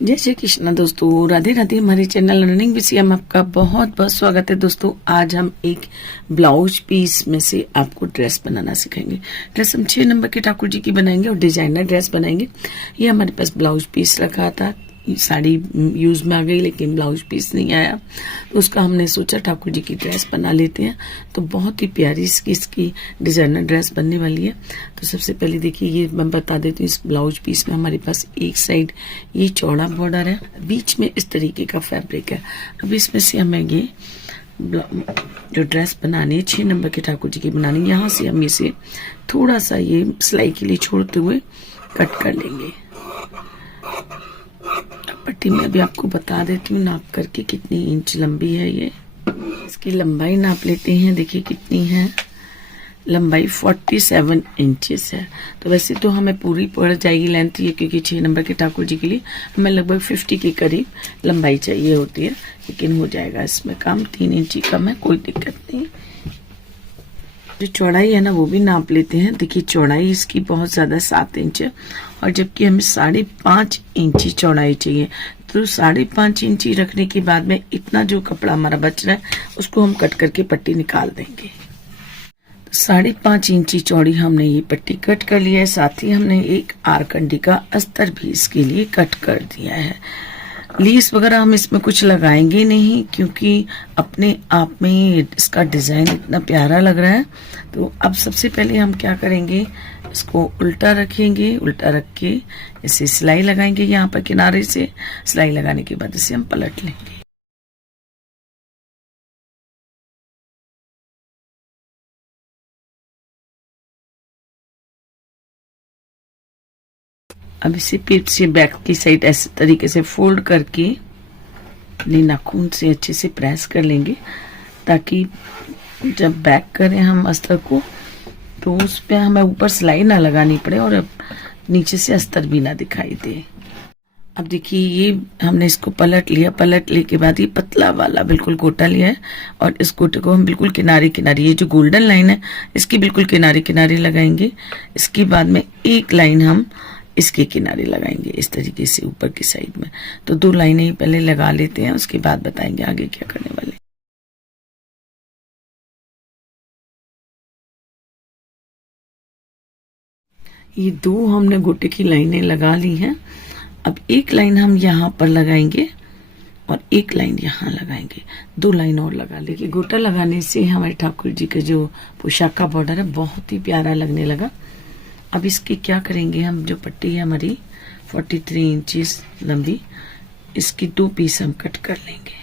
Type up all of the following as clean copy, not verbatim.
जय श्री कृष्णा दोस्तों, राधे राधे। हमारे चैनल रनिंग विषय में आपका बहुत बहुत स्वागत है। दोस्तों आज हम एक ब्लाउज पीस में से आपको ड्रेस बनाना सिखाएंगे। ड्रेस हम 6 नंबर के ठाकुर जी की बनाएंगे और डिजाइनर ड्रेस बनाएंगे। ये हमारे पास ब्लाउज पीस रखा था, साड़ी यूज में आ गई लेकिन ब्लाउज पीस नहीं आया, तो उसका हमने सोचा ठाकुर जी की ड्रेस बना लेते हैं। तो बहुत ही प्यारी इसकी डिजाइनर ड्रेस बनने वाली है। तो सबसे पहले देखिए, ये मैं बता देती हूँ, इस ब्लाउज पीस में हमारे पास एक साइड ये चौड़ा बॉर्डर है, बीच में इस तरीके का फैब्रिक है। अब इसमें से हमें ये जो ड्रेस बनानी है 6 नंबर के ठाकुर जी की बनानी, यहाँ से हम इसे थोड़ा सा ये सिलाई के लिए छोड़ते हुए कट कर लेंगे। पट्टी में अभी आपको बता देती हूँ नाप करके कितनी इंच लंबी है। ये इसकी लंबाई नाप लेते हैं। देखिए कितनी है, लंबाई 47 इंचेस है। तो वैसे तो हमें पूरी पड़ जाएगी लेंथ ये, क्योंकि 6 नंबर के ठाकुर जी के लिए हमें लगभग 50 के करीब लंबाई चाहिए होती है, लेकिन हो जाएगा इसमें काम। 3 इंच कम है, कोई दिक्कत नहीं। जो चौड़ाई है ना वो भी नाप लेते हैं। देखिए चौड़ाई इसकी बहुत ज्यादा 7 इंच है, और जबकि हमें 5.5 इंची चौड़ाई चाहिए। तो 5.5 इंची रखने के बाद में इतना जो कपड़ा हमारा बच रहा है उसको हम कट करके पट्टी निकाल देंगे। 5.5 इंची चौड़ी हमने ये पट्टी कट कर लिया है। साथ ही हमने एक आरकंडी का अस्तर भी इसके लिए कट कर दिया है। लेस वगैरह हम इसमें कुछ लगाएंगे नहीं, क्योंकि अपने आप में इसका डिजाइन इतना प्यारा लग रहा है। तो अब सबसे पहले हम क्या करेंगे, इसको उल्टा रखेंगे। उल्टा रख के इसे सिलाई लगाएंगे। यहाँ पर किनारे से सिलाई लगाने के बाद इसे हम पलट लेंगे। अब इसे पीठ से बैक की साइड ऐसे तरीके से फोल्ड करके अपने नाखून से अच्छे से प्रेस कर लेंगे, ताकि जब बैक करें हम अस्तर को तो उस पे हमें ऊपर सिलाई ना लगानी पड़े और नीचे से अस्तर भी ना दिखाई दे। अब देखिए ये हमने इसको पलट लिया। पलट ले के बाद ये पतला वाला बिल्कुल गोटा लिया है, और इस गोटे को हम बिल्कुल किनारे किनारे, ये जो गोल्डन लाइन है इसकी बिल्कुल किनारे किनारे लगाएंगे। इसके बाद में एक लाइन हम इसके किनारे लगाएंगे इस तरीके से ऊपर की साइड में। तो 2 लाइनें ही पहले लगा लेते हैं, उसके बाद बताएंगे आगे क्या करने वाले। ये 2 हमने गोटे की लाइनें लगा ली हैं। अब एक लाइन हम यहाँ पर लगाएंगे और एक लाइन यहाँ लगाएंगे। 2 लाइन और लगा लेंगे। गोटा लगाने से हमारे ठाकुर जी का जो पोशाक का बॉर्डर है बहुत ही प्यारा लगने लगा। अब इसकी क्या करेंगे, हम जो पट्टी है हमारी 43 इंचेस लंबी, इसकी 2 पीस हम कट कर लेंगे।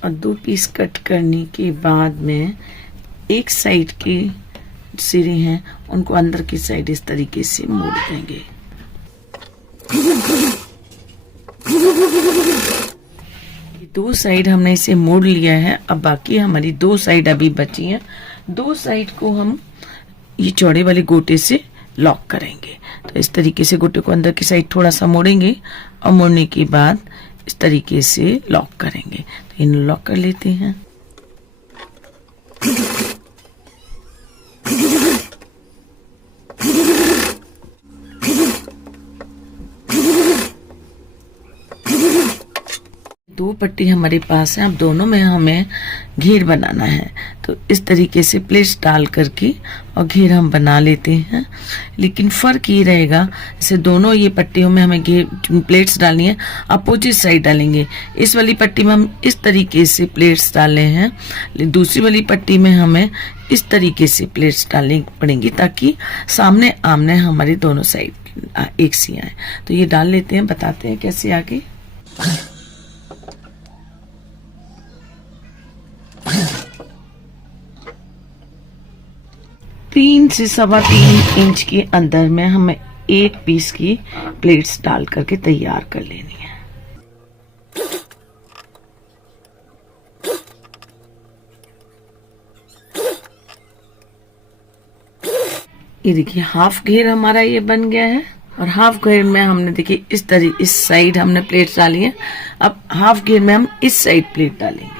और 2 पीस कट करने के बाद में एक साइड के सिरे हैं उनको अंदर की साइड इस तरीके से मोड़ देंगे। दो साइड हमने इसे मोड़ लिया है। अब बाकी हमारी 2 साइड अभी बची हैं। 2 साइड को हम ये चौड़े वाले गोटे से लॉक करेंगे। तो इस तरीके से गोटे को अंदर की साइड थोड़ा सा मोड़ेंगे और मोड़ने के बाद इस तरीके से लॉक करेंगे। तो इन्हें लॉक कर लेते हैं। दो पट्टी हमारे पास है। अब दोनों में हमें घेर बनाना है, तो इस तरीके से प्लेट्स डाल करके और घेर हम बना लेते हैं। लेकिन फर्क ये रहेगा, जैसे दोनों ये पट्टियों में हमें घेर प्लेट्स डालनी है, अपोजिट साइड डालेंगे। इस वाली पट्टी में हम इस तरीके से प्लेट्स डाले हैं, दूसरी वाली पट्टी में हमें इस तरीके से प्लेट्स डालनी पड़ेंगी, ताकि सामने आमने हमारी दोनों साइड एक सी आए। तो ये डाल लेते हैं, बताते हैं कैसे आगे। 3 से 3.25 इंच के अंदर में हमें 1 पीस की प्लेट्स डाल करके तैयार कर लेनी है। ये देखिए हाफ घेर हमारा ये बन गया है, और हाफ घेर में हमने देखिए इस साइड हमने प्लेट्स डाली है। अब हाफ घेर में हम इस साइड प्लेट डालेंगे।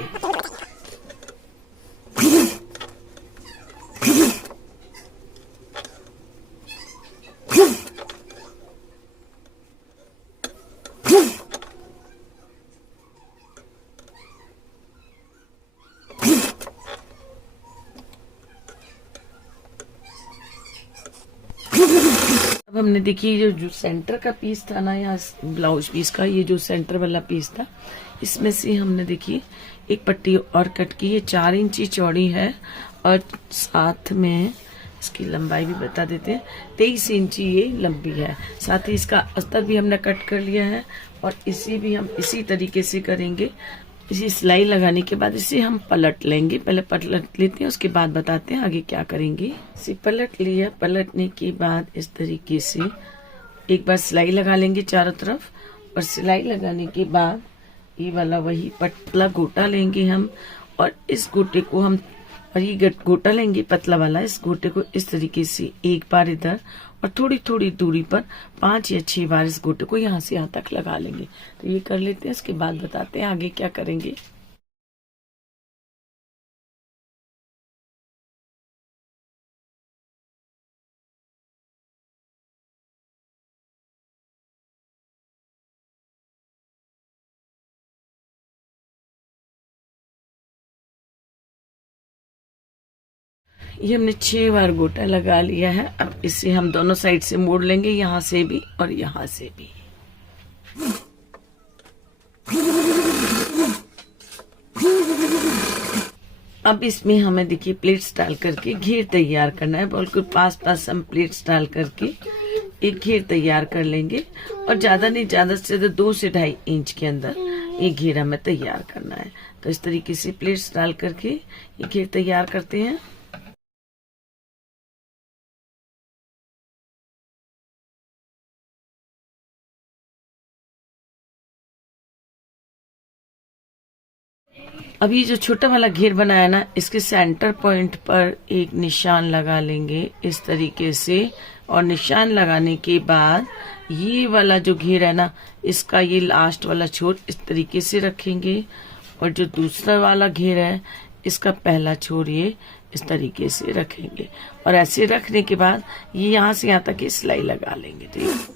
अब हमने देखिए जो सेंटर का पीस था ना, या ब्लाउज पीस का ये जो सेंटर वाला पीस था, इसमें से हमने देखिए एक पट्टी और कट की। ये 4 इंची चौड़ी है और साथ में इसकी लंबाई भी बता देते हैं, 23 इंची ये लंबी है। साथ ही इसका अस्तर भी हमने कट कर लिया है और इसी भी हम इसी तरीके से करेंगे। इसी सिलाई लगाने के बाद इसे हम पलट लेंगे। पहले पलट लेते हैं, उसके बाद बताते हैं आगे क्या करेंगे। इसे पलट लिया, पलटने के बाद इस तरीके से एक बार सिलाई लगा लेंगे चारों तरफ, और सिलाई लगाने के बाद ये वाला वही पतला गोटा लेंगे हम, और इस गोटे को हम, और ये गोटा लेंगे पतला वाला, इस गोटे को इस तरीके से एक बार इधर और थोड़ी थोड़ी दूरी पर 5 या 6 बार इस गोटे को यहाँ से यहाँ तक लगा लेंगे। तो ये कर लेते हैं, इसके बाद बताते हैं आगे क्या करेंगे। ये हमने 6 बार गोटा लगा लिया है। अब इसे हम दोनों साइड से मोड़ लेंगे, यहाँ से भी और यहाँ से भी। अब इसमें हमें देखिए प्लेट्स डाल करके घेर तैयार करना है। बिल्कुल पास हम प्लेट्स डाल करके एक घेर तैयार कर लेंगे, और ज्यादा नहीं, ज्यादा से ज्यादा 2 से 2.5 इंच के अंदर ये घेर हमें तैयार करना है। तो इस तरीके से प्लेट्स डाल करके ये घेर तैयार करते हैं। अभी जो छोटा वाला घेर बनाया ना, इसके सेंटर पॉइंट पर एक निशान लगा लेंगे इस तरीके से, और निशान लगाने के बाद ये वाला जो घेर है ना, इसका ये लास्ट वाला छोर इस तरीके से रखेंगे, और जो दूसरा वाला घेर है इसका पहला छोर ये इस तरीके से रखेंगे, और ऐसे रखने के बाद ये यहाँ से यहाँ तक सिलाई लगा लेंगे। ठीक है,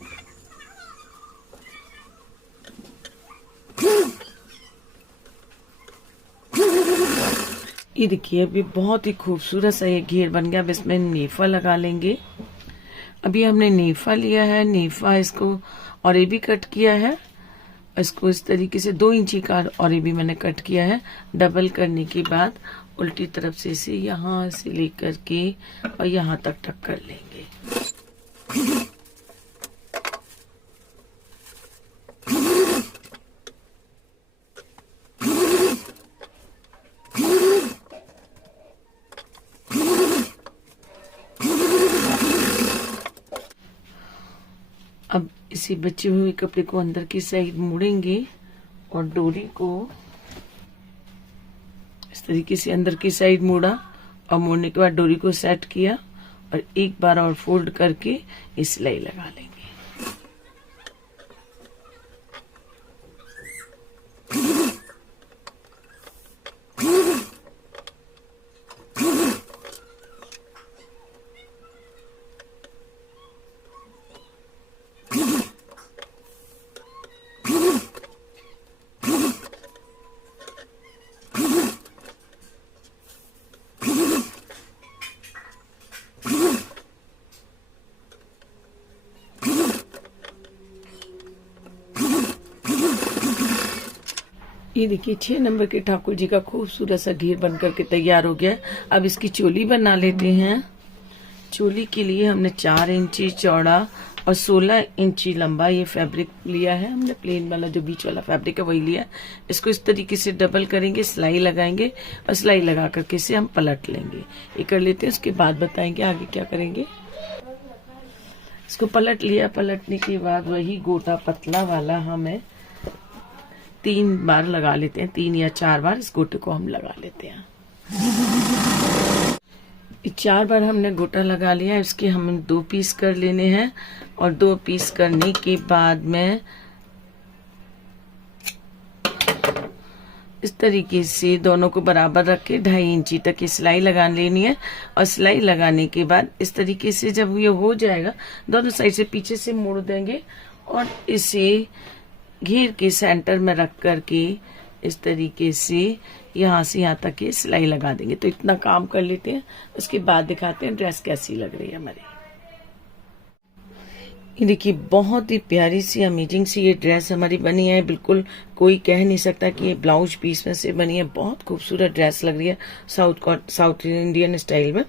ये देखिए अभी बहुत ही खूबसूरत सा ये घेर बन गया। अब इसमें नेफा लगा लेंगे। अभी हमने नेफा लिया है, नेफा इसको और ये भी कट किया है, इसको इस तरीके से 2 इंची का और ये भी मैंने कट किया है। डबल करने के बाद उल्टी तरफ से इसे यहाँ से लेकर के और यहाँ तक टक कर लेंगे। अब इसी बचे हुए कपड़े को अंदर की साइड मोड़ेंगे और डोरी को इस तरीके से अंदर की साइड मोड़ा, और मोड़ने के बाद डोरी को सेट किया और एक बार और फोल्ड करके इस सिलाई लगा लेंगे। ये देखिए 6 नंबर के ठाकुर जी का खूबसूरत सा घेर बन करके तैयार हो गया। अब इसकी चोली बना लेते हैं। चोली के लिए हमने 4 इंची चौड़ा और 16 इंची लंबा ये फैब्रिक लिया है हमने। प्लेन वाला जो बीच वाला फैब्रिक है वही लिया। इसको इस तरीके से डबल करेंगे, सिलाई लगाएंगे और सिलाई लगा करके इसे हम पलट लेंगे। ये कर लेते हैं, उसके बाद बताएंगे आगे क्या करेंगे। इसको पलट लिया, पलटने के बाद वही गोटा पतला वाला हमें 3 बार लगा लेते हैं, 3 या 4 बार इस गोटे को हम लगा लेते हैं। 4 बार हमने गोटा लगा लिया। इसके हमें 2 पीस कर लेने हैं, और 2 पीस करने के बाद में इस तरीके से दोनों को बराबर रख के 2.5 इंची तक की सिलाई लगा लेनी है। और सिलाई लगाने के बाद इस तरीके से जब ये हो जाएगा, दोनों साइड से पीछे से मोड़ देंगे और इसे घेर के सेंटर में रख करके इस तरीके से यहाँ से यहाँ तक की सिलाई लगा देंगे। तो इतना काम कर लेते हैं, उसके बाद दिखाते हैं ड्रेस कैसी लग रही है हमारी। ये देखिए बहुत ही प्यारी सी अमेजिंग सी ये ड्रेस हमारी बनी है। बिल्कुल कोई कह नहीं सकता कि ये ब्लाउज पीस में से बनी है। बहुत खूबसूरत ड्रेस लग रही है साउथ इंडियन स्टाइल में।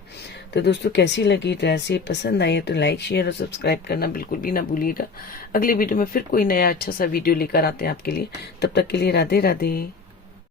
तो दोस्तों कैसी लगी ड्रेस, ये पसंद आई है तो लाइक शेयर और सब्सक्राइब करना बिल्कुल भी ना भूलिएगा। अगली वीडियो में फिर कोई नया अच्छा सा वीडियो लेकर आते हैं आपके लिए। तब तक के लिए राधे राधे।